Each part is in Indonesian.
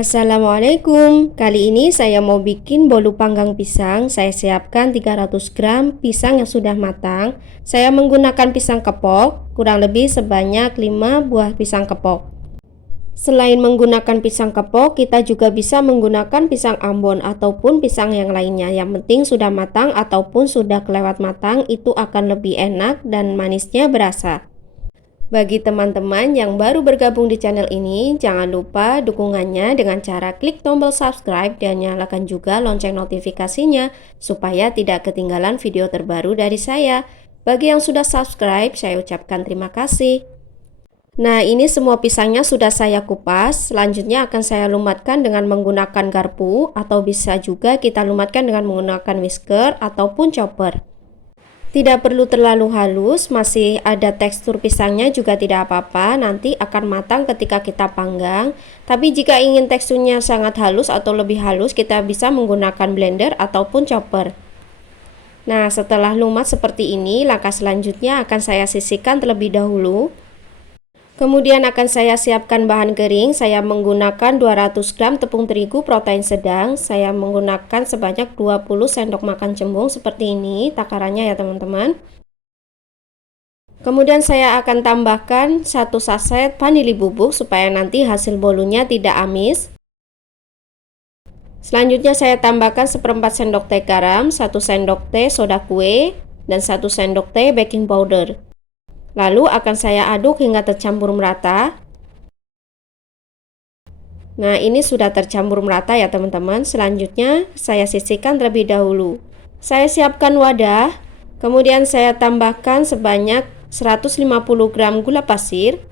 Assalamualaikum. Kali ini saya mau bikin bolu panggang pisang. Saya siapkan 300 gram pisang yang sudah matang. Saya menggunakan pisang kepok, kurang lebih sebanyak 5 buah pisang kepok. Selain menggunakan pisang kepok, kita juga bisa menggunakan pisang ambon ataupun pisang yang lainnya. Yang penting sudah matang ataupun sudah kelewat matang, itu akan lebih enak dan manisnya berasa. Bagi teman-teman yang baru bergabung di channel ini, jangan lupa dukungannya dengan cara klik tombol subscribe dan nyalakan juga lonceng notifikasinya supaya tidak ketinggalan video terbaru dari saya. Bagi yang sudah subscribe, saya ucapkan terima kasih. Nah, ini semua pisangnya sudah saya kupas. Selanjutnya akan saya lumatkan dengan menggunakan garpu atau bisa juga kita lumatkan dengan menggunakan whisker ataupun chopper. Tidak perlu terlalu halus, masih ada tekstur pisangnya juga tidak apa-apa, nanti akan matang ketika kita panggang. Tapi jika ingin teksturnya sangat halus atau lebih halus, kita bisa menggunakan blender ataupun chopper. Nah, setelah lumat seperti ini, langkah selanjutnya akan saya sisihkan terlebih dahulu. Kemudian akan saya siapkan bahan kering. Saya menggunakan 200 gram tepung terigu protein sedang. Saya menggunakan sebanyak 20 sendok makan cembung seperti ini takarannya ya teman-teman. Kemudian saya akan tambahkan 1 saset vanili bubuk supaya nanti hasil bolunya tidak amis. Selanjutnya saya tambahkan 1/4 sendok teh garam, 1 sendok teh soda kue, dan 1 sendok teh baking powder. Lalu akan saya aduk hingga tercampur merata. Nah, ini sudah tercampur merata ya teman-teman. Selanjutnya saya sisihkan terlebih dahulu. Saya siapkan wadah. Kemudian saya tambahkan sebanyak 150 gram gula pasir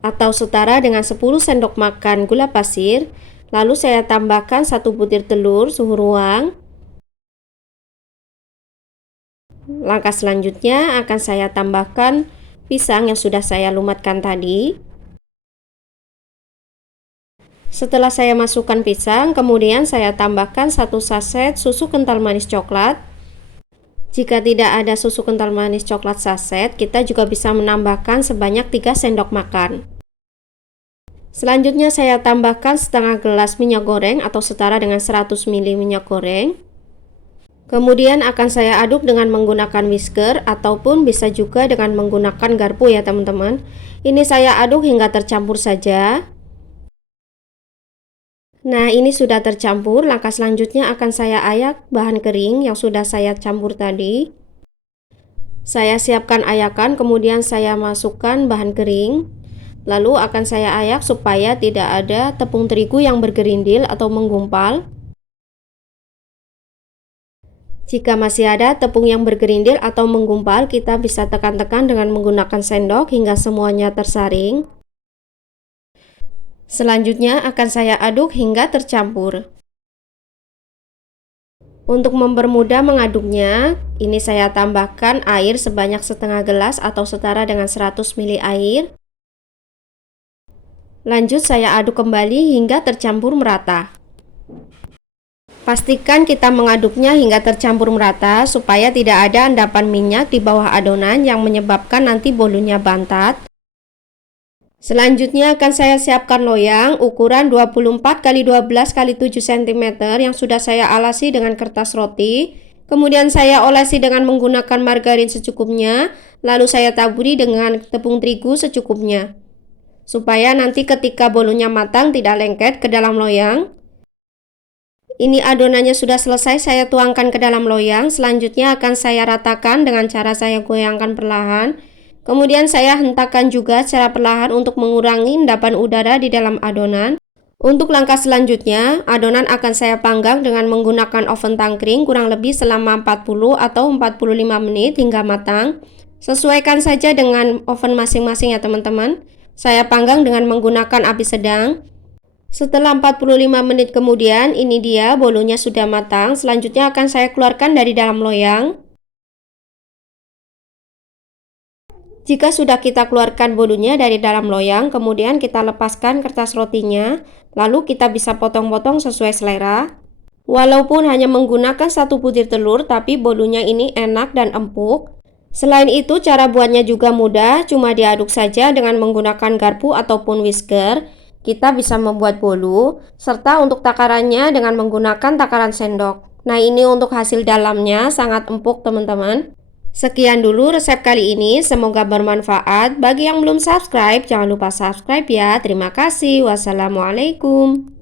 atau setara dengan 10 sendok makan gula pasir. Lalu saya tambahkan 1 butir telur suhu ruang. Langkah selanjutnya akan saya tambahkan pisang yang sudah saya lumatkan tadi. Setelah saya masukkan pisang, kemudian saya tambahkan 1 saset susu kental manis coklat. Jika tidak ada susu kental manis coklat saset, kita juga bisa menambahkan sebanyak 3 sendok makan. Selanjutnya saya tambahkan setengah gelas minyak goreng atau setara dengan 100 ml minyak goreng. Kemudian akan saya aduk dengan menggunakan whisker ataupun bisa juga dengan menggunakan garpu ya teman-teman. Ini saya aduk hingga tercampur saja. Nah, ini sudah tercampur. Langkah selanjutnya akan saya ayak bahan kering yang sudah saya campur tadi. Saya siapkan ayakan, kemudian saya masukkan bahan kering. Lalu akan saya ayak supaya tidak ada tepung terigu yang bergerindil atau menggumpal. Jika masih ada tepung yang bergerindil atau menggumpal, kita bisa tekan-tekan dengan menggunakan sendok hingga semuanya tersaring. Selanjutnya akan saya aduk hingga tercampur. Untuk mempermudah mengaduknya, ini saya tambahkan air sebanyak setengah gelas atau setara dengan 100 ml air. Lanjut saya aduk kembali hingga tercampur merata. Pastikan kita mengaduknya hingga tercampur merata supaya tidak ada endapan minyak di bawah adonan yang menyebabkan nanti bolunya bantat. Selanjutnya akan saya siapkan loyang ukuran 24 x 12 x 7 cm yang sudah saya alasi dengan kertas roti. Kemudian saya olesi dengan menggunakan margarin secukupnya, lalu saya taburi dengan tepung terigu secukupnya. Supaya nanti ketika bolunya matang tidak lengket ke dalam loyang. Ini adonannya sudah selesai, saya tuangkan ke dalam loyang. Selanjutnya akan saya ratakan dengan cara saya goyangkan perlahan. Kemudian saya hentakkan juga secara perlahan untuk mengurangi endapan udara di dalam adonan. Untuk langkah selanjutnya, adonan akan saya panggang dengan menggunakan oven tangkring kurang lebih selama 40 atau 45 menit hingga matang. Sesuaikan saja dengan oven masing-masing ya teman-teman. Saya panggang dengan menggunakan api sedang. Setelah 45 menit kemudian, ini dia bolunya sudah matang. Selanjutnya akan saya keluarkan dari dalam loyang. Jika sudah kita keluarkan bolunya dari dalam loyang, kemudian kita lepaskan kertas rotinya. Lalu kita bisa potong-potong sesuai selera. Walaupun hanya menggunakan 1 butir telur, tapi bolunya ini enak dan empuk. Selain itu, cara buatnya juga mudah, cuma diaduk saja dengan menggunakan garpu ataupun whisker. Kita bisa membuat bolu, serta untuk takarannya dengan menggunakan takaran sendok. Nah, ini untuk hasil dalamnya sangat empuk teman-teman. Sekian dulu resep kali ini, semoga bermanfaat. Bagi yang belum subscribe, jangan lupa subscribe ya. Terima kasih. Wassalamualaikum.